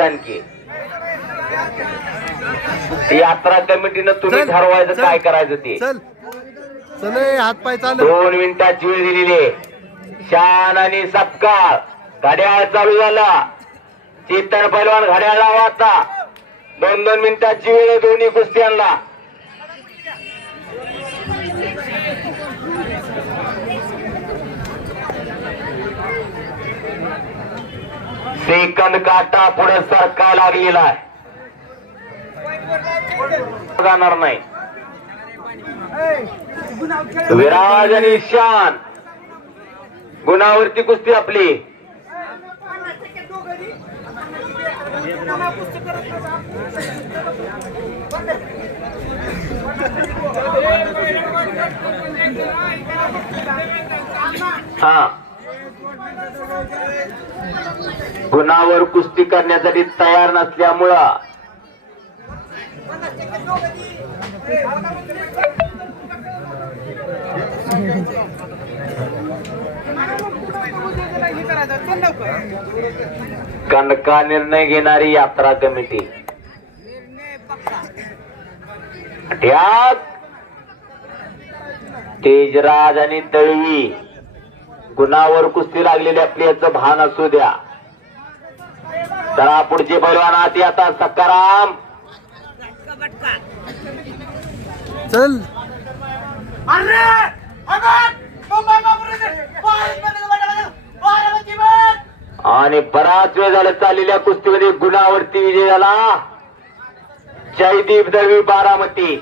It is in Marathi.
आणखी. यात्रा कमिटीनं तुम्ही ठरवायचं. काय करायचं ते. हात पाय दोन मिनिटाची वेळ दिलेली आहे. शान आणि सपकाळ. घड्याळ चालू झाला. चेतन पैलवान घड्याळ लावा आता. दोन दोन मिनिटाची वेळ दोन्ही कुस्त्यांना. सेकंद काटा पुढे सरकाय लागलेला आहे. जाणार नाही. विराज आणि शान. गुणावरती कुस्ती आपली. हा. गुणावर कुस्ती करण्यासाठी तयार नसल्यामुळं कणका निर्णय घेणारी यात्रा कमिटी. तेजराज आणि दळवी गुणावर कुस्ती लागलेली आपली याचं भान असू द्या. चला पुढचे पैलवान आती आता सकाराम. चल. आणि बराच वेळ झाला चाललेल्या कुस्तीमध्ये गुणावरती विजय झाला. जयदीप दळवी बारामती.